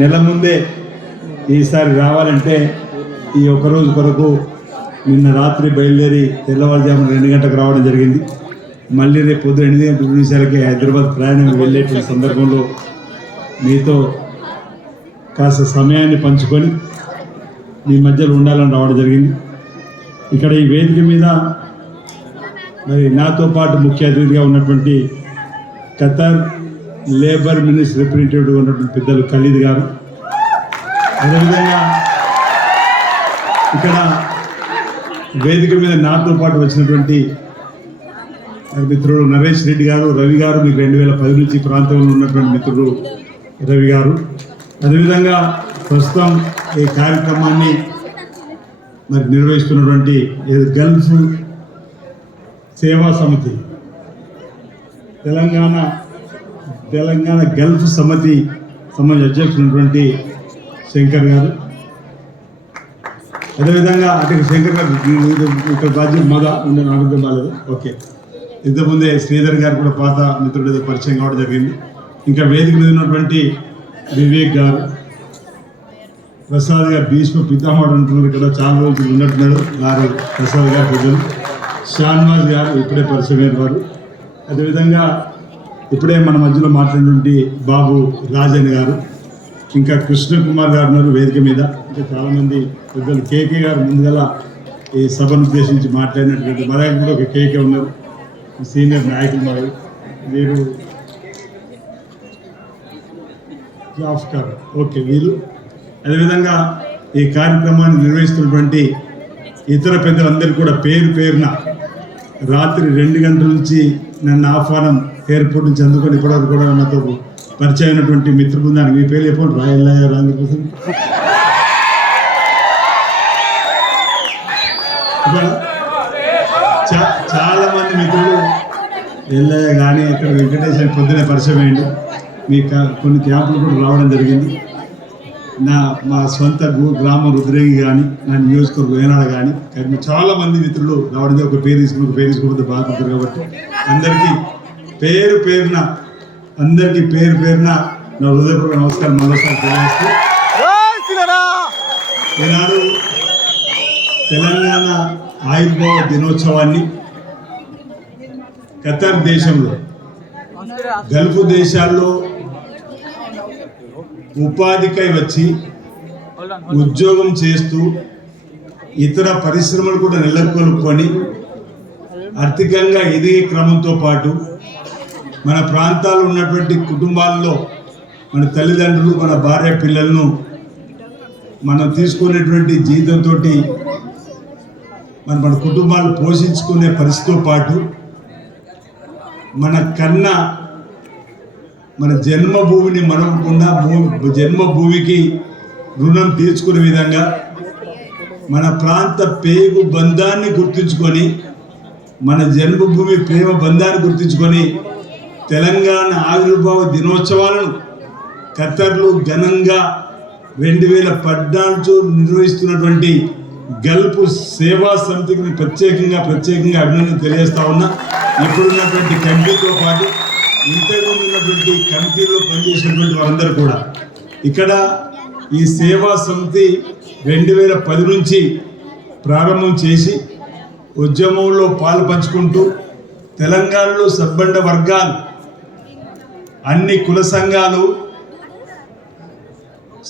నెల ముందే ఈసారి రావాలంటే ఈ ఒక్కరోజు కొరకు నిన్న రాత్రి బయలుదేరి తెల్లవారుజామున 2 గంటలకు రావడం జరిగింది. మళ్ళీ రేపు పొద్దున 8 గంటల నిమిషాలకే హైదరాబాద్ ప్రయాణం వెళ్ళేటువంటి సందర్భంలో మీతో కాస్త సమయాన్ని పంచుకొని మీ మధ్యలో ఉండాలని రావడం జరిగింది. ఇక్కడ ఈ వేదిక మీద మరి నాతో పాటు ముఖ్య అతిథిగా ఉన్నటువంటి ఖతార్ లేబర్ మినిస్టర్ రిప్రజెంటేటివ్ ఉన్నటువంటి పెద్దలు ఖలీద్ గారు, అదేవిధంగా ఇక్కడ వేదిక మీద నాతో పాటు వచ్చినటువంటి మిత్రుడు నరేష్ రెడ్డి గారు, రవి గారు, మీకు 2010 నుంచి ప్రాంతంలో ఉన్నటువంటి మిత్రుడు రవి గారు, అదేవిధంగా ప్రస్తుతం ఈ కార్యక్రమాన్ని మరి నిర్వహిస్తున్నటువంటి గల్ఫ్ సేవా సమితి తెలంగాణ గల్ఫ్ సమితి సంబంధించి అధ్యక్షుడు శంకర్ గారు, అదేవిధంగా అటు శంకర్ గారు ఇక్కడ బాధ్యత మద ఆరోగ్యం బాగాలేదు, ఓకే. ఇంతకుముందే శ్రీధర్ గారు కూడా పాత మిత్రుడు పరిచయం కావడం జరిగింది. ఇంకా వేదిక మీద ఉన్నటువంటి వివేక్ గారు, ప్రసాద్ గారు, భీష్మ పితామహుడు అంటున్నారు, ఇక్కడ చాలా రోజులు ఉన్నట్టున్నారు గారు ప్రసాద్ గారు, ప్రజలు షాన్వాజ్ గారు ఇప్పుడే పరిచయం అయిన వారు, అదేవిధంగా ఇప్పుడే మన మధ్యలో మాట్లాడినటువంటి బాబు రాజన్ గారు, ఇంకా కృష్ణకుమార్ గారు ఉన్నారు వేదిక మీద, ఇంకా చాలామంది పెద్దలు. కేకే గారు ముందుగా ఈ సభను ఉద్దేశించి మాట్లాడినటువంటి మరొక కూడా ఒక కేకే ఉన్నారు, సీనియర్ నాయకులు. మరి వీరు జాఫ్కర్, ఓకే, వీరు. అదేవిధంగా ఈ కార్యక్రమాన్ని నిర్వహిస్తున్నటువంటి ఇతర పెద్దలందరికీ కూడా పేరు పేరున రాత్రి 2 గంటల నుంచి నన్ను ఆహ్వానం ఎయిర్పోర్ట్ నుంచి అందుకొని ఇప్పటివరకు కూడా నాతో పరిచయం అయినటువంటి మిత్ర బృందానికి మీ పేరు చెప్పండి. రాయల్లయ్య, రాంధ్రప్రసాద్, చాలా మంది మిత్రులు ఎల్లయ్య కానీ ఇక్కడ వెంకటేశ్వర పొద్దునే పరిచయం అయ్యండి. మీ కొన్ని క్యాంపులు కూడా రావడం జరిగింది. మా సొంత గ్రామం రుద్రేగి కానీ, నా నియోజకవర్గం వేనాడ కానీ చాలా మంది మిత్రులు రావడం, ఒక పేరు తీసుకుని బాగుంటుంది. కాబట్టి అందరికీ పేరు పేరున నా హృదయపూర్వక నమస్కారం మరోసారి తెలియజేస్తూ, ఈనాడు తెలంగాణ ఆవిర్భావ దినోత్సవాన్ని ఖతార్ దేశంలో, గల్ఫ్ దేశాల్లో ఉపాధికై వచ్చి ఉద్యోగం చేస్తూ ఇతర పరిశ్రమలు కూడా నెలకొల్పుకొని ఆర్థికంగా ఎదిగే క్రమంతో పాటు మన ప్రాంతాల్లో ఉన్నటువంటి కుటుంబాల్లో మన తల్లిదండ్రులు, మన భార్య పిల్లలను మనం తీసుకునేటువంటి జీతంతో మన కుటుంబాలు పోషించుకునే పరిస్థితితో పాటు మన జన్మభూమిని మరవకుండా జన్మభూమికి రుణం తీర్చుకునే విధంగా మన ప్రాంత పేగు బంధాన్ని గుర్తుంచుకొని, మన జన్మభూమి ప్రేమ బంధాన్ని గుర్తుంచుకొని తెలంగాణ ఆవిర్భావ దినోత్సవాలను ఖతార్లో ఘనంగా 2014 నిర్వహిస్తున్నటువంటి గల్ఫ్ సేవా సమితికి ప్రత్యేకంగా అభినందన తెలియజేస్తా ఉన్నా. ఇప్పుడున్నటువంటి కమిటీతో పాటు ఇంతకుముందు ఉన్నటువంటి కమిటీలో పనిచేసినటువంటి వారందరూ కూడా ఇక్కడ ఈ సేవా సమితి 2010 నుంచి ప్రారంభం చేసి ఉద్యమంలో పాలు పంచుకుంటూ తెలంగాణలో సబ్బండ వర్గాలు, అన్ని కుల సంఘాలు,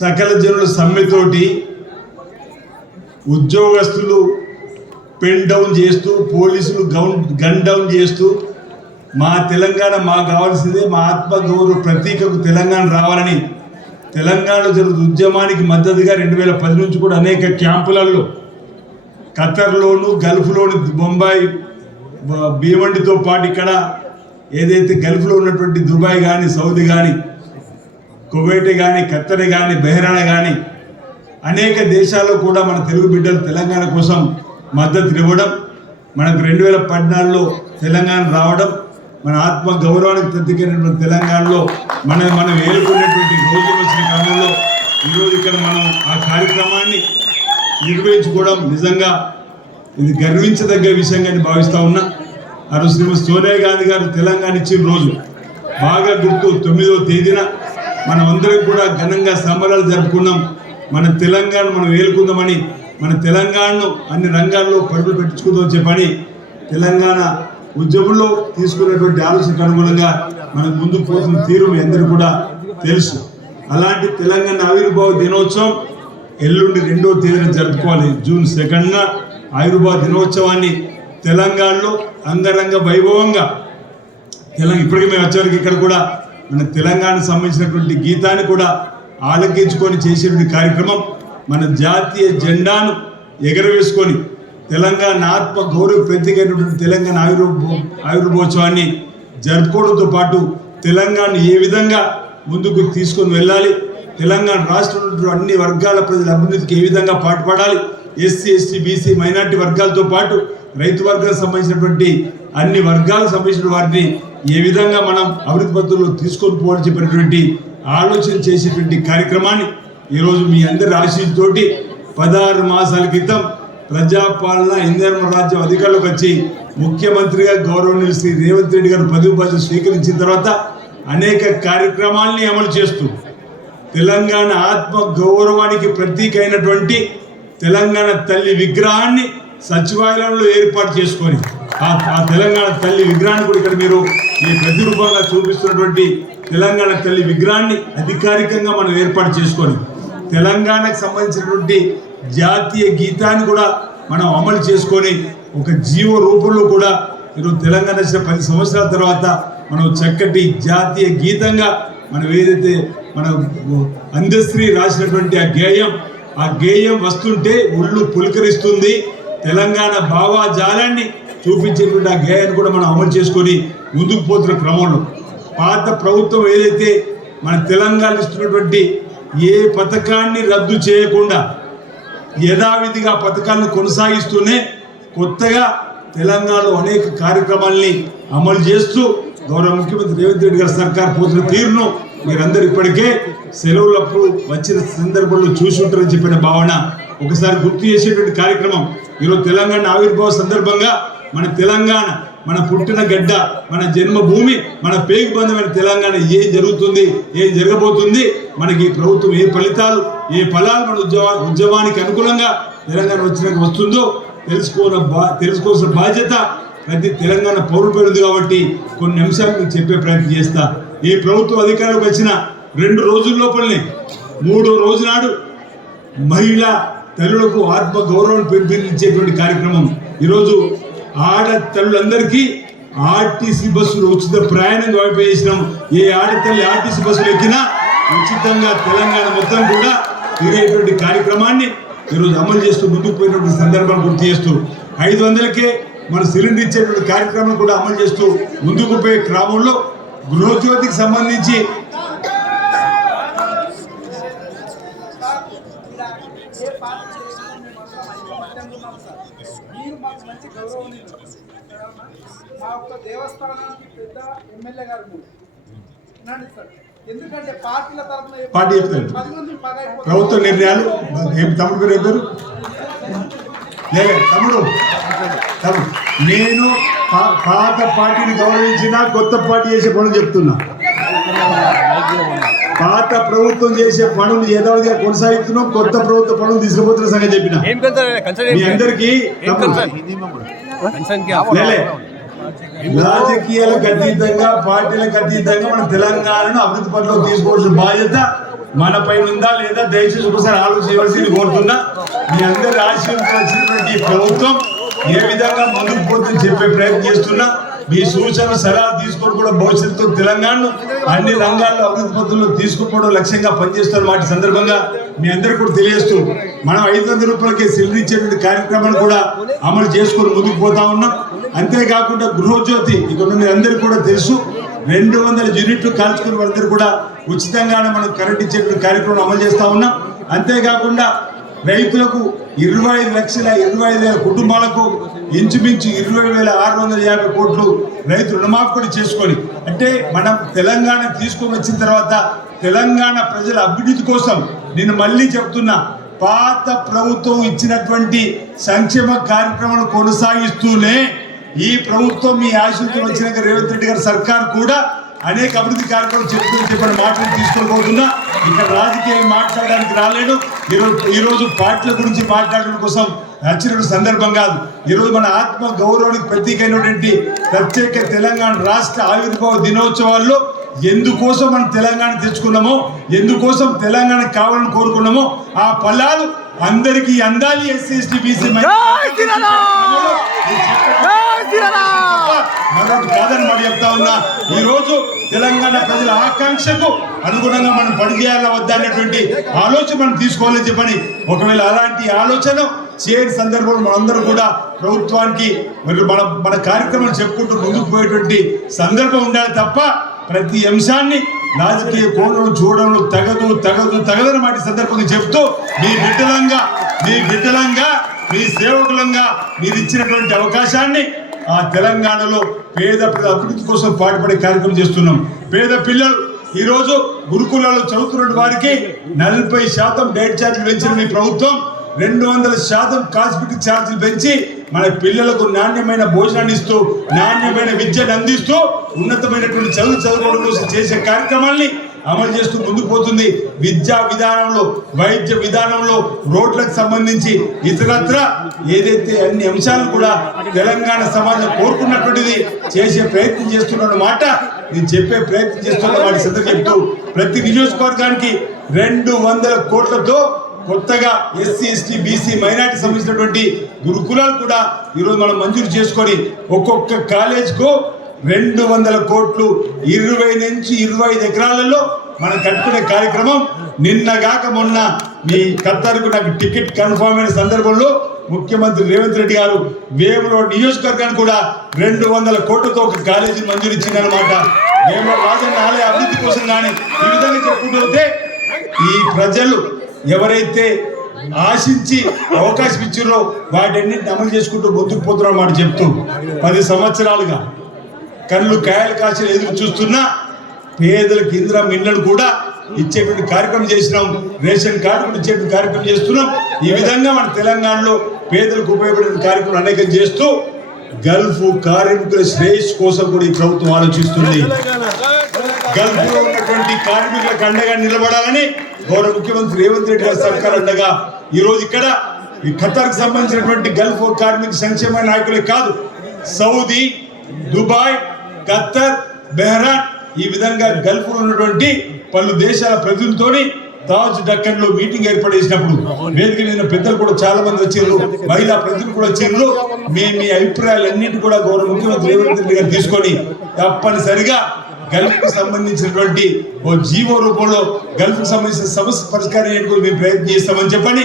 సకల జనుల సమ్మెతోటి ఉద్యోగస్తులు పెన్ డౌన్ చేస్తూ, పోలీసులు గన్ డౌన్ చేస్తూ, మా తెలంగాణ మాకు కావాల్సిందే, మా ఆత్మగౌరవ ప్రతీకకు తెలంగాణ రావాలని తెలంగాణలో జరుగుతున్న ఉద్యమానికి మద్దతుగా 2010 నుంచి కూడా అనేక క్యాంపులలో ఖతార్లోను, గల్ఫ్లోను, బొంబాయి, భీమండితో పాటు ఇక్కడ ఏదైతే గల్ఫ్లో ఉన్నటువంటి దుబాయ్ కానీ, సౌదీ కానీ, కువైట్ కానీ, ఖత్తర్ కానీ, బెహ్రాన్ కానీ అనేక దేశాల్లో కూడా మన తెలుగు బిడ్డలు తెలంగాణ కోసం మద్దతు ఇవ్వడం, మనకు 2014లో తెలంగాణ రావడం, మన ఆత్మ గౌరవానికి ప్రతీకైనటువంటి తెలంగాణలో మనం ఏలుకున్నటువంటి రోజులు వచ్చిన కాలంలో ఈరోజు ఇక్కడ మనం ఆ కార్యక్రమాన్ని నిర్వహించుకోవడం నిజంగా ఇది గర్వించదగ్గ విషయంగా భావిస్తూ ఉన్నా. ఆ రోజు శ్రీమతి సోనియా గాంధీ గారు తెలంగాణ ఇచ్చిన రోజు బాగా గుర్తు. 9వ తేదీన మనం అందరం కూడా ఘనంగా సంబరాలు జరుపుకున్నాం. మన తెలంగాణ మనం వేలుకుందామని, మన తెలంగాణను అన్ని రంగాల్లో పరుగులు పెట్టించుకుందామని చెప్పని తెలంగాణ ఉద్యమంలో తీసుకున్నటువంటి ఆలోచనకు అనుగుణంగా మనం ముందుకు పోతున్న తీరు మీ అందరూ కూడా తెలుసు. అలాంటి తెలంగాణ ఆవిర్భావ దినోత్సవం ఎల్లుండి 2వ తేదీన జరుపుకోవాలి. జూన్ 2న ఆవిర్భావ దినోత్సవాన్ని తెలంగాణలో అంగరంగ వైభవంగా ఇప్పటికీ మేము వచ్చేవరకు ఇక్కడ కూడా మన తెలంగాణకు సంబంధించినటువంటి గీతాన్ని కూడా ఆలకించుకొని చేసేటువంటి కార్యక్రమం, మన జాతీయ జెండాను ఎగరవేసుకొని తెలంగాణ ఆత్మ గౌరవ ప్రతీకైనటువంటి తెలంగాణ ఆవిర్భావోత్సవాన్ని జరుపుకోవడంతో పాటు తెలంగాణ ఏ విధంగా ముందుకు తీసుకొని వెళ్ళాలి, తెలంగాణ రాష్ట్రంలో అన్ని వర్గాల ప్రజల అభివృద్ధికి ఏ విధంగా పాటుపడాలి, ఎస్సీ ఎస్టీ బీసీ మైనార్టీ వర్గాలతో పాటు రైతు వర్గాలకు సంబంధించినటువంటి అన్ని వర్గాలకు సంబంధించిన వారిని ఏ విధంగా మనం అభివృద్ధి పద్ధతుల్లో తీసుకొని పోవాలని చెప్పినటువంటి ఆలోచన చేసేటువంటి కార్యక్రమాన్ని ఈరోజు మీ అందరి ఆశీస్సుతోటి 16 మాసాల క్రితం ప్రజాపాలన ఇందిరమ్మ రాజ్యం అధికారంలోకి వచ్చి ముఖ్యమంత్రిగా గౌరవనీయులు శ్రీ రేవంత్ రెడ్డి గారు పదవి బాధ్యత స్వీకరించిన తర్వాత అనేక కార్యక్రమాల్ని అమలు చేస్తూ తెలంగాణ ఆత్మ గౌరవానికి ప్రతీక అయినటువంటి తెలంగాణ తల్లి విగ్రహాన్ని సచివాలయంలో ఏర్పాటు చేసుకొని ఆ తెలంగాణ తల్లి విగ్రహాన్ని కూడా ఇక్కడ మీరు ఈ ప్రతిరూపంగా చూపిస్తున్నటువంటి తెలంగాణ తల్లి విగ్రహాన్ని అధికారికంగా మనం ఏర్పాటు చేసుకొని తెలంగాణకు సంబంధించినటువంటి జాతీయ గీతాన్ని కూడా మనం అమలు చేసుకొని ఒక జీవ రూపంలో కూడా ఈరోజు తెలంగాణ 10 సంవత్సరాల తర్వాత మనం చక్కటి జాతీయ గీతంగా మనం ఏదైతే మన అందశ్రీ రాసినటువంటి ఆ గేయం వస్తుంటే ఒళ్ళు పులకరిస్తుంది. తెలంగాణ భావాజాలాన్ని చూపించేటువంటి ఆ గేయాన్ని కూడా మనం అమలు చేసుకొని ముందుకు పోతున్న క్రమంలో పాత ప్రభుత్వం ఏదైతే మన తెలంగాణ ఇస్తున్నటువంటి ఏ పథకాన్ని రద్దు చేయకుండా యథావిధిగా పథకాలను కొనసాగిస్తూనే కొత్తగా తెలంగాణలో అనేక కార్యక్రమాల్ని అమలు చేస్తూ గౌరవ ముఖ్యమంత్రి రేవంత్ రెడ్డి గారి సర్కార్ పోతున్న తీరును మీరందరూ ఇప్పటికే సెలవులప్పుడు వచ్చిన సందర్భంలో చూసి ఉంటారని చెప్పిన భావన ఒకసారి గుర్తు చేసేటువంటి కార్యక్రమం. ఈరోజు తెలంగాణ ఆవిర్భావ సందర్భంగా మన తెలంగాణ, మన పుట్టిన గడ్డ, మన జన్మభూమి, మన పేగుబంధమైన తెలంగాణ ఏం జరుగుతుంది, ఏం జరగబోతుంది, మనకి ప్రభుత్వం ఏ ఫలితాలు ఏ ఫలాలు మన ఉద్యమానికి అనుకూలంగా తెలంగాణ వస్తుందో తెలుసుకోవాల్సిన బాధ్యత ప్రతి తెలంగాణ పౌరుడిపై ఉంది. కాబట్టి కొన్ని అంశాలు మీకు చెప్పే ప్రయత్నం చేస్తా. ఏ ప్రభుత్వం అధికారంలోకి వచ్చిన 2 రోజుల లోపలనే 3వ రోజు నాడు మహిళా తల్లులకు ఆత్మ గౌరవం పెంపొందించేటువంటి కార్యక్రమం. ఈరోజు ఆడతల్లులందరికీ ఆర్టీసీ బస్సులు ఉచిత ప్రయాణం చేసినాం. ఏ ఆడతల్లి ఆర్టీసీ బస్సులు ఎక్కినా ఉచితంగా తెలంగాణ మొత్తం కూడా తిరిగేటువంటి కార్యక్రమాన్ని ఈరోజు అమలు చేస్తూ ముందుకు పోయినటువంటి సందర్భాన్ని గుర్తు చేస్తూ 500కే మన సిలిండర్ ఇచ్చేటువంటి కార్యక్రమం కూడా అమలు చేస్తూ ముందుకు పోయే క్రమంలో గృహజ్యోతికి సంబంధించి దేవస్థానానికి పెద్ద ఎమ్మెల్యే గారు ఎందుకంటే పార్టీల తరఫున పార్టీ చెప్తారు ప్రభుత్వ నిర్ణయాలు ఏం తమ్ముడు పేరు చెప్పారు తమ్ముడు నేను పాత పార్టీని గౌరవించిన కొత్త పార్టీ చేసే పనులు చెప్తున్నా. పాత ప్రభుత్వం చేసే పనులు యథావిధిగా కొనసాగిస్తున్నాం, కొత్త ప్రభుత్వ పనులు తీసుకుపోతున్న సంగతి చెప్పిన మీ అందరికీ. రాజకీయాలకు అతీతంగా పార్టీలకు అతీతంగా మన తెలంగాణను అభివృద్ధి పట్ల తీసుకోవాల్సిన బాధ్యత మన పైన ఉందా లేదా దయచేసి ఒకసారి ఆలోచించవలసింది కోరుతున్నా. మీ అందరి ఆశీర్వదించినటువంటి ప్రభుత్వం ఏ విధంగా ముందుకు పోతుందని చెప్పే ప్రయత్నం చేస్తున్నా. మీ సూచనలు సలహాలు తీసుకొని కూడా భవిష్యత్తులో తెలంగాణను అన్ని రంగాల్లో అభివృద్ధి పద్ధతుల్లో తీసుకుపోవడం లక్ష్యంగా పనిచేస్తున్న వాటి సందర్భంగా మీ అందరికీ కూడా తెలియజేస్తూ మనం 500 రూపాయలకి సిలిండర్ ఇచ్చేటువంటి కార్యక్రమాన్ని కూడా అమలు చేసుకొని ముందుకు పోతా ఉన్నాం. అంతేకాకుండా గృహజ్యోతి ఇక్కడ మీ అందరికీ కూడా తెలుసు 200 యూనిట్లు కాల్చుకునే వారందరూ కూడా ఉచితంగానే మనం కరెంట్ ఇచ్చేటువంటి కార్యక్రమం అమలు చేస్తా ఉన్నాం. అంతేకాకుండా రైతులకు 25,25,000 కుటుంబాలకు ఇంచుమించు 20,650 కోట్లు రైతు రుణమాఫీ కూడా చేసుకొని, అంటే మనం తెలంగాణ తీసుకొని వచ్చిన తర్వాత తెలంగాణ ప్రజల అభివృద్ధి కోసం నేను మళ్ళీ చెప్తున్నా, పాత ప్రభుత్వం ఇచ్చినటువంటి సంక్షేమ కార్యక్రమాలు కొనసాగిస్తూనే ఈ ప్రభుత్వం మీ ఆశీస్సుతో వచ్చినాక రేవంత్ రెడ్డి గారి సర్కార్ కూడా అనేక అభివృద్ధి కార్యక్రమాలు చెప్పిన మాటలు తీసుకొని పోతున్నా. ఇక్కడ రాజకీయం మాట్లాడడానికి రాలేడు. ఈరోజు పార్టీల గురించి మాట్లాడడం కోసం వచ్చిన సందర్భం కాదు. ఈరోజు మన ఆత్మ గౌరవానికి ప్రతీకైనటువంటి ప్రత్యేక తెలంగాణ రాష్ట్ర ఆవిర్భావ దినోత్సవాల్లో ఎందుకోసం మనం తెలంగాణ తెచ్చుకున్నామో, ఎందుకోసం తెలంగాణ కావాలని కోరుకున్నామో ఆ ఫలాలు అందరికీ అందాలి. ఎస్సీ ఎస్టీ బీసీ మరొకటి కాదని మాట చెప్తా ఉన్నా. ఈ రోజు తెలంగాణ ప్రజల ఆకాంక్షకు అనుగుణంగా మనం పనిచేయాలా వద్దా అనేటువంటి ఆలోచన మనం తీసుకోవాలని చెప్పని, ఒకవేళ అలాంటి ఆలోచన చేయని సందర్భంలో మనందరూ కూడా ప్రభుత్వానికి మన కార్యక్రమాలు చెప్పుకుంటూ ముందుకు పోయేటువంటి సందర్భం ఉండాలి తప్ప ప్రతి అంశాన్ని రాజకీయ కోణంలో చూడడంలో తగదని మాట సందర్భంగా చెప్తూ మీ బిడ్డలంగా మీ సేవకులంగా మీరు ఇచ్చినటువంటి అవకాశాన్ని ఆ తెలంగాణలో పేద అభివృద్ధి కోసం పాటుపడే కార్యక్రమం చేస్తున్నాం. పేద పిల్లలు ఈరోజు గురుకులాల్లో చదువుతున్న వారికి 40% డైట్ ఛార్జీలు పెంచిన మీ ప్రభుత్వం 200% కాస్మెటిక్ ఛార్జీలు పెంచి మన పిల్లలకు నాణ్యమైన భోజనాన్ని ఇస్తూ, నాణ్యమైన విద్యను అందిస్తూ, ఉన్నతమైనటువంటి చదువుకోవడం కోసం చేసే కార్యక్రమాల్ని అమలు చేస్తూ ముందుకు పోతుంది. విద్యా విధానంలో, వైద్య విధానంలో, రోడ్లకు సంబంధించి ఇతరత్ర ఏదైతే అన్ని అంశాలను కూడా తెలంగాణ సమాజం కోరుకున్నటువంటిది చేసే ప్రయత్నం చేస్తున్న మాట నేను చెప్పే ప్రయత్నం చేస్తున్న వాటి సందర్భం చెప్తూ ప్రతి నియోజకవర్గానికి 200 కోట్లతో కొత్తగా ఎస్సీ ఎస్టీ బీసీ మైనార్టీ సంబంధించినటువంటి గురుకులాలు కూడా ఈరోజు మనం మంజూరు చేసుకొని ఒక్కొక్క కాలేజ్కు 200 కోట్లు 20 నుంచి 25 ఎకరాలలో మనం కట్టుకునే కార్యక్రమం. నిన్నగాక మొన్న మీ ఖత్తర్కు నాకు టికెట్ కన్ఫర్మ్ అయిన సందర్భంలో ముఖ్యమంత్రి రేవంత్ రెడ్డి గారు వేములో నియోజకవర్గానికి కూడా 200 కోట్లతో ఒక కాలేజీని మంజూరు ఇచ్చిందనమాట. వేములో రాజన్న ఆలయ అభివృద్ధి కోసం కానీ ఈ విధంగా చెప్పుకుంటూ ఈ ప్రజలు ఎవరైతే ఆశించి అవకాశం ఇచ్చారో వాటన్నింటిని అమలు చేసుకుంటూ ముందుకు పోతున్న మాట చెప్తూ 10 సంవత్సరాలుగా కళ్ళు కాయలు కాసిన ఎదురు చూస్తున్నా పేదలకు ఇందిరా మిన్నలు కూడా ఇచ్చేటువంటి కార్యక్రమం చేసినాం. రేషన్ కార్డు కూడా ఇచ్చేటువంటి కార్యక్రమం చేస్తున్నాం. ఈ విధంగా మన తెలంగాణలో పేదలకు ఉపయోగపడే కార్యక్రమం అనేకం చేస్తూ గల్ఫ్ కార్మికుల శ్రేయస్సు కోసం కూడా ఈ ప్రభుత్వం ఆలోచిస్తుంది. గల్ఫ్ లో ఉన్నటువంటి కార్మికులకు అండగా నిలబడాలని గౌరవ ముఖ్యమంత్రి రేవంత్ రెడ్డి గారి సర్కార్ అండగా ఈరోజు ఇక్కడ ఈ ఖతార్కు సంబంధించినటువంటి గల్ఫ్ కార్మిక సంక్షేమ నాయకులే కాదు, సౌదీ, దుబాయ్, ఖత్తర్, బెహ్రాన్ ఈ విధంగా గల్ఫ్ లో ఉన్నటువంటి పలు దేశాల ప్రతినిధులతోని తాజ్ డక్కన్ లో మీటింగ్ ఏర్పాటు చేసినప్పుడు వేదిక మీద పెద్దలు కూడా చాలా మంది వచ్చారు, మహిళా ప్రతినిధులు కూడా వచ్చారు. మీ అభిప్రాయాలన్నింటి కూడా గౌరవ ముఖ్యమంత్రి రేవంత్ రెడ్డి గారు తీసుకొని తప్పనిసరిగా గల్ఫ్ కు సంబంధించినటువంటి ఓ జీవో రూపంలో గల్ఫ్ కు సంబంధించిన సమస్య పరిష్కారం చేయడానికి మేము ప్రయత్నం చేస్తామని చెప్పని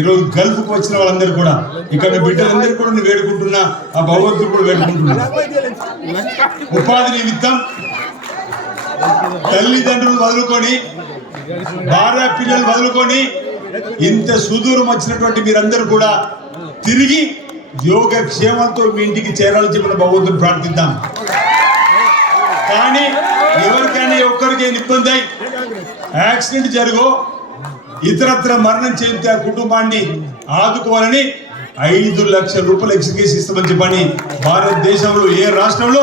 ఈరోజు గల్ఫ్ కు వచ్చిన వాళ్ళందరూ కూడా ఇక్కడ బిడ్డలందరూ కూడా నేను వేడుకుంటున్నా, ఆ భగవంతుడు కూడా వేడుకుంటున్నా. ఉపాధి నిమిత్తం తల్లిదండ్రులు వదులుకొని, భార్య పిల్లలు వదులుకొని ఇంత సుదూరం వచ్చినటువంటి మీరందరూ కూడా తిరిగి యోగక్షేమంతో మీ ఇంటికి చేరాలని చెప్పిన భగవంతుని ప్రార్థిద్దాం. కానీ ఎవరికైనా ఒక్కరికి ఇబ్బంది అయి యాక్సిడెంట్ జరుగో ఇతరత్ర మరణం చెందితే ఆ కుటుంబాన్ని ఆదుకోవాలని 5 లక్షల రూపాయలు ఎక్స్గ్రేస్ ఇస్తామని చెప్పని భారతదేశంలో ఏ రాష్ట్రంలో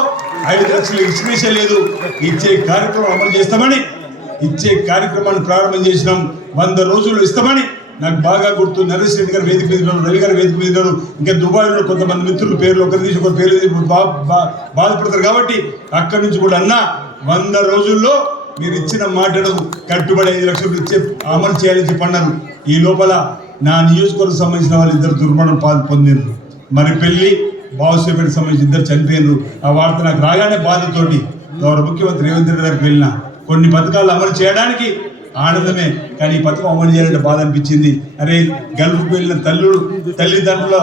5 లక్షల ఎక్స్గ్రేస్ లేదు. ఇచ్చే కార్యక్రమం అమలు చేస్తామని, ఇచ్చే కార్యక్రమాన్ని ప్రారంభం చేసినాం. 100 రోజులు ఇస్తామని నాకు బాగా గుర్తు. నరేష్ రెడ్డి గారు వేదిక మీద, రవి గారు వేదిక మీద, ఇంకా దుబాయ్లో కొంతమంది మిత్రులు పేర్లు ఒకరి తీసి ఒక పేర్లు బాధపడతారు కాబట్టి అక్కడి నుంచి కూడా అన్న 100 రోజుల్లో మీరు ఇచ్చిన మాటను కట్టుబడి 5 లక్షలు ఇచ్చే అమలు చేయాలని చెప్పన్నారు. ఈ లోపల నా నియోజకవర్గం సంబంధించిన వాళ్ళు 2 దుర్మరణం పొందినారు. మరి పెళ్లి బావుసేపేటకు సంబంధించి 2 చనిపోయినారు. ఆ వార్త నాకు రాగానే బాధతోటి గౌరవ ముఖ్యమంత్రి రేవంత్ రెడ్డి గారికి వెళ్ళిన కొన్ని పథకాలు అమలు చేయడానికి ఆనందమే, కానీ ఈ పథకం అమలు చేయాలంటే బాధ అనిపించింది. అరే గల్ఫ్కు వెళ్ళిన తల్లిదండ్రుల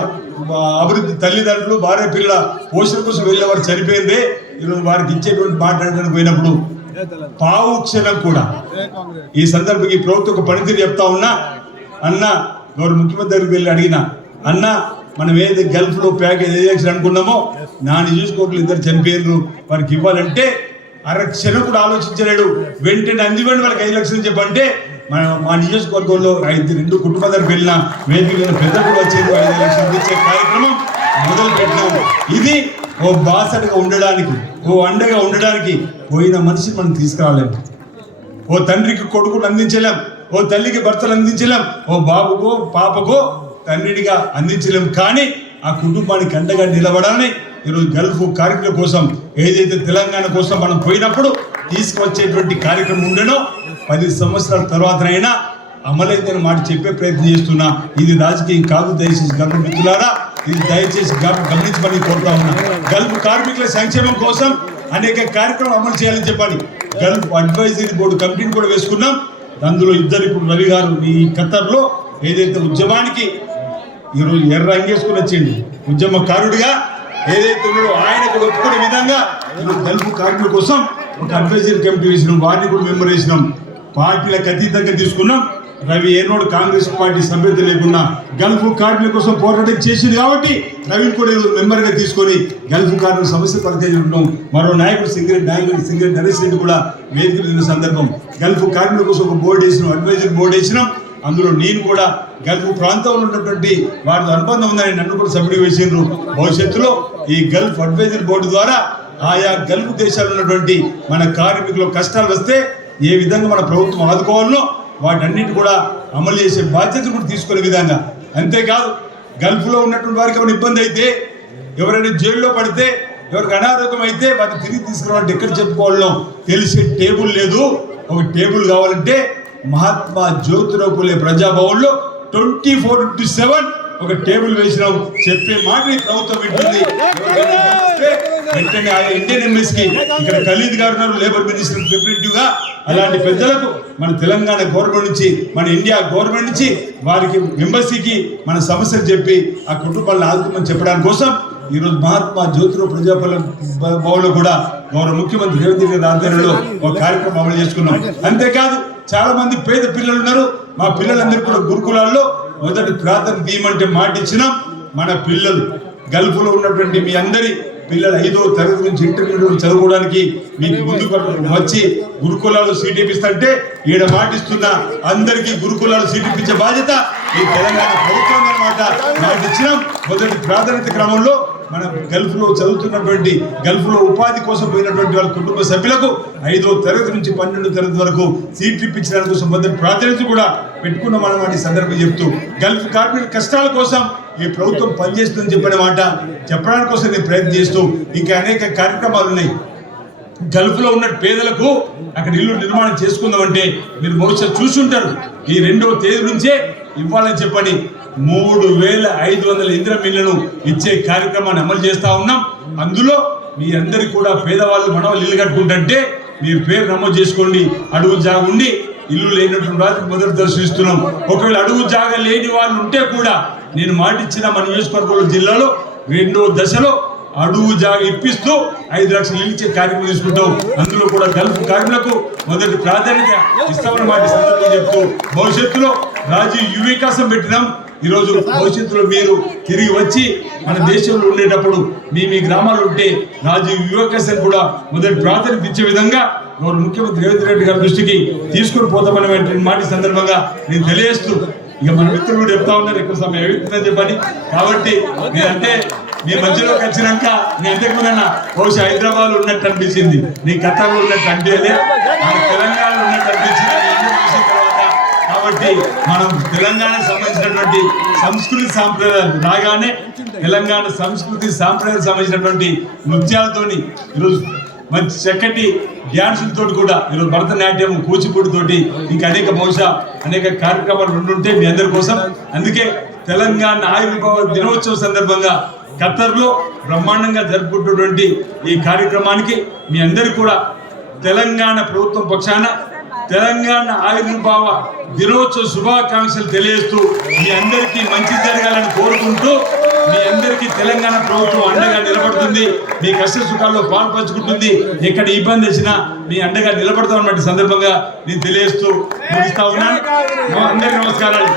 అభివృద్ధి, తల్లిదండ్రులు భార్య పిల్లల పోషణ కోసం వెళ్ళేవారు చనిపోయిందే. ఈరోజు వారికి ఇచ్చేటువంటి మాట్లాడడానికి పోయినప్పుడు పావు క్షణం కూడా ఈ సందర్భంగా ఈ ప్రభుత్వం ఒక పనితీరు చెప్తా ఉన్నా. అన్న గౌరవ ముఖ్యమంత్రి దగ్గరికి వెళ్ళి అడిగిన, అన్న మనం ఏదైతే గల్ఫ్ లో ప్యాకేజ్ 5 లక్షలు అనుకున్నామో నా నియోజకవర్గంలో 2 చనిపోయినారు, వారికి ఇవ్వాలంటే అరక్షణం కూడా ఆలోచించలేడు. వెంటనే అందివ్వండి వాళ్ళకి 5 లక్షలు చెప్పంటే మా నియోజకవర్గంలో 2 కుటుంబాల దగ్గరికి వెళ్ళిన వేదిక పెద్ద కూడా వచ్చేది 5 లక్షలు ఇచ్చే కార్యక్రమం మొదలు పెట్టినాము. ఇది ఓ బాసటగా ఉండడానికి, ఓ అండగా ఉండడానికి పోయిన మనిషి మనం తీసుకురాలేము. ఓ తండ్రికి కొడుకును అందించలేం, ఓ తల్లికి భర్తలు అందించలేం, ఓ బాబుకో పాపకో తండ్రిగా అందించలేం. కానీ ఆ కుటుంబానికి అండగా నిలబడాలని ఈరోజు గల్ఫ్ కార్మికుల కోసం ఏదైతే తెలంగాణ కోసం మనం పోయినప్పుడు తీసుకువచ్చేటువంటి కార్యక్రమం ఉండేనో 10 సంవత్సరాల తర్వాతనైనా అమలైందని మాట చెప్పే ప్రయత్నం చేస్తున్నా. ఇది రాజకీయం కాదు. దయచేసి గల్ఫ్ మిత్రులారా, ఇది దయచేసి గమనించమని కోరుతా ఉన్నా. గల్ఫ్ కార్మికుల సంక్షేమం కోసం అనేక కార్యక్రమాలు అమలు చేయాలని చెప్పాలి. గల్ఫ్ అడ్వైజరీ బోర్డు కమిటీని కూడా వేసుకున్నాం. అందులో ఇద్దరు, ఇప్పుడు రవి గారు ఈ ఖతర్లో ఏదైతే ఉద్యమానికి ఈరోజు ఎర్ర అంగేసుకుని వచ్చింది ఉద్యమకారుడిగా ఏదైతే ఉన్నాడో ఆయన కూడా ఒప్పుకునే విధంగా ఈరోజు గల్ఫ్ కార్మికుల కోసం ఒక అడ్వైజరీ కమిటీ వేసినాం. వారిని కూడా మెంబర్ వేసినాం. పార్టీలకు అతీతంగా తీసుకున్నాం. రవి ఏనోడు కాంగ్రెస్ పార్టీ సభ్యత లేకుండా గల్ఫ్ కార్మికుల కోసం పోరాటం చేసింది కాబట్టి రవిని కూడా మెంబర్గా తీసుకొని గల్ఫ్ కార్మికుల సమస్య పరిచయం. మరో నాయకుడు సింగరెడ్డి నరేష్ రెడ్డి కూడా వేదికలు తిన్న సందర్భం గల్ఫ్ కార్మికుల కోసం ఒక బోర్డు వేసినాం, అడ్వైజరీ బోర్డు వేసినాం. అందులో నేను కూడా గల్ఫ్ ప్రాంతంలో ఉన్నటువంటి వారితో అనుబంధం ఉందని నన్ను కూడా సభ్యుడిగా వేసిండ్రు. భవిష్యత్తులో ఈ గల్ఫ్ అడ్వైజరీ బోర్డు ద్వారా ఆయా గల్ఫ్ దేశాల్లో ఉన్నటువంటి మన కార్మికులు కష్టాలు వస్తే ఏ విధంగా మన ప్రభుత్వం ఆదుకోవాలనో వాటన్నిటి కూడా అమలు చేసే బాధ్యత కూడా తీసుకునే విధంగా. అంతేకాదు గల్ఫ్లో ఉన్నటువంటి వారికి ఏమైనా ఇబ్బంది అయితే, ఎవరైనా జైల్లో పడితే, ఎవరికి అనారోగ్యం అయితే వాటిని తిరిగి తీసుకురావాలంటే ఎక్కడ చెప్పుకోవాలో తెలిసే టేబుల్ లేదు. ఒక టేబుల్ కావాలంటే మహాత్మా జ్యోతిరావు పూలే ప్రజాభవన్లో 24/7 ఒక టేబుల్ వేసినాం. చెప్పే మాట ఈ ప్రభుత్వం వింటుంది. వెంటనే ఆ ఇండియన్ ఎంబసీకి ఇక్కడ ఖలీద్ గారు ఉన్నారు, లేబర్ మినిస్టర్ రిప్రజెంటేటివ్ గా. అలాంటి పెద్దలకు మన తెలంగాణ గవర్నమెంట్ నుంచి, మన ఇండియా గవర్నమెంట్ నుంచి వారికి ఎంబసీకి మన సమస్యలు చెప్పి ఆ కుటుంబాలను ఆదుకోమని చెప్పడానికి కోసం ఈరోజు మహాత్మా జ్యోతిరావు భవన్లో కూడా గౌరవ ముఖ్యమంత్రి రేవంత్ రెడ్డి ఆధ్వర్యంలో ఒక కార్యక్రమం అమలు చేసుకున్నాం. అంతేకాదు చాలా మంది పేద పిల్లలు ఉన్నారు. మా పిల్లలందరూ కూడా గురుకులాల్లో మొదటి ప్రాధాన్యత తీయమంటే మాట ఇచ్చినాం. మన పిల్లలు గల్ఫ్లో ఉన్నటువంటి మీ అందరి పిల్లలు 5వ తరగతి నుంచి ఇంటర్మీడియట్ చదువుకోవడానికి మీకు ముందుకు వచ్చి గురుకులాలు సీట్ ఇప్పిస్తుంటే ఈడ మాటిస్తున్న అందరికీ గురుకులాలు సీట్ ఇప్పించే బాధ్యత ఈ తెలంగాణ ప్రభుత్వం అన్నమాట. మాట ఇచ్చినాం. మొదటి ప్రాధాన్యత క్రమంలో మన గల్ఫ్లో చదువుతున్నటువంటి గల్ఫ్లో ఉపాధి కోసం పోయినటువంటి వాళ్ళ కుటుంబ సభ్యులకు 5వ తరగతి నుంచి 12వ తరగతి వరకు సీట్లు ఇప్పించడానికి కోసం మొదటి ప్రాధాన్యత కూడా పెట్టుకున్నాం అన్నమాట. ఈ సందర్భం చెప్తూ గల్ఫ్ కార్మికుల కష్టాల కోసం ఈ ప్రభుత్వం పనిచేస్తుందని చెప్పిన మాట చెప్పడానికి కోసం నేను ప్రయత్నం చేస్తూ ఇంకా అనేక కార్యక్రమాలు ఉన్నాయి. గల్ఫ్లో ఉన్న పేదలకు అక్కడ ఇల్లు నిర్మాణం చేసుకుందామంటే మీరు బహుశా చూసుంటారు. ఈ 2వ తేదీ నుంచే ఇవ్వాలని చెప్పని 3500 ఇందిరమ్మ ఇళ్లను ఇచ్చే కార్యక్రమాన్ని అమలు చేస్తా ఉన్నాం. అందులో మీ అందరికి కూడా పేదవాళ్ళు మనవాళ్ళు ఇల్లు కట్టుకుంటుంటే మీరు పేరు నమోదు చేసుకోండి. అడుగు జాగా ఉండి ఇల్లు లేనటువంటి వారికి మొదటి దర్శనం ఇస్తున్నాం. ఒకవేళ అడుగు జాగా లేని వాళ్ళు ఉంటే కూడా నేను మాటిచ్చిన మన నియోజకవర్గంలో జిల్లాలో 2వ దశలో అడుగు జాగా ఇప్పిస్తూ 5 లక్షలు ఇల్లు ఇచ్చే కార్యక్రమం తీసుకుంటాం. అందులో కూడా గల్ఫ్ కార్మికులకు మొదటి ప్రాధాన్యత ఇస్తామని మాట సందర్భంగా చెప్తూ భవిష్యత్తులో రాజీవ్ యువ వికాసం పెట్టినాం. ఈరోజు భవిష్యత్తులో మీరు తిరిగి వచ్చి మన దేశంలో ఉండేటప్పుడు మీ గ్రామాలు ఉంటే రాజీవ్ యువ వికాసం కూడా మొదటి ప్రాధాన్యత ఇచ్చే విధంగా గౌరవ ముఖ్యమంత్రి రేవంత్ రెడ్డి గారి దృష్టికి తీసుకుని పోతామని మాట సందర్భంగా నేను తెలియజేస్తూ ఇక మన మిత్రులు కూడా చెప్తా ఉన్నారు ఎక్కువ సమయం ఏమిస్తుందని చెప్పని. కాబట్టి నేనంటే మీ మధ్యలోకి వచ్చినాక నేను ఎంతకుముందన్నా బహుశా హైదరాబాద్ ఉన్నట్టు అనిపించింది, నీ ఖతాలో ఉన్నట్టు అనిపించలే, తెలంగాణలో ఉన్నట్టు అనిపించింది తర్వాత. కాబట్టి మనం తెలంగాణకు సంబంధించినటువంటి సంస్కృతి సాంప్రదాయాలు రాగానే తెలంగాణ సంస్కృతి సాంప్రదాయాలకు సంబంధించినటువంటి నృత్యాలతోని ఈరోజు మంచి చక్కటి డ్యాన్సులతో కూడా ఈరోజు భరతనాట్యం, కూచిపూడితోటి ఇంకా బహుశా అనేక కార్యక్రమాలు ఉండుంటే మీ అందరి కోసం. అందుకే తెలంగాణ ఆవిర్భావ దినోత్సవం సందర్భంగా ఖతర్లో బ్రహ్మాండంగా జరుపుకుంటున్నటువంటి ఈ కార్యక్రమానికి మీ అందరికీ కూడా తెలంగాణ ప్రభుత్వం పక్షాన తెలంగాణ ఆవిర్భావ దినోత్సవ శుభాకాంక్షలు తెలియజేస్తూ మీ అందరికీ మంచి జరగాలని కోరుకుంటూ మీ అందరికీ తెలంగాణ ప్రభుత్వం అండగా నిలబడుతుంది. మీ కష్ట సుఖాల్లో పాలు పంచుకుంటుంది. ఎక్కడ ఇబ్బంది వచ్చినా మీ అండగా నిలబడతామన్నటువంటి సందర్భంగా నేను తెలియజేస్తూ ముగిస్తా ఉన్నాను. అందరికీ నమస్కారాలు.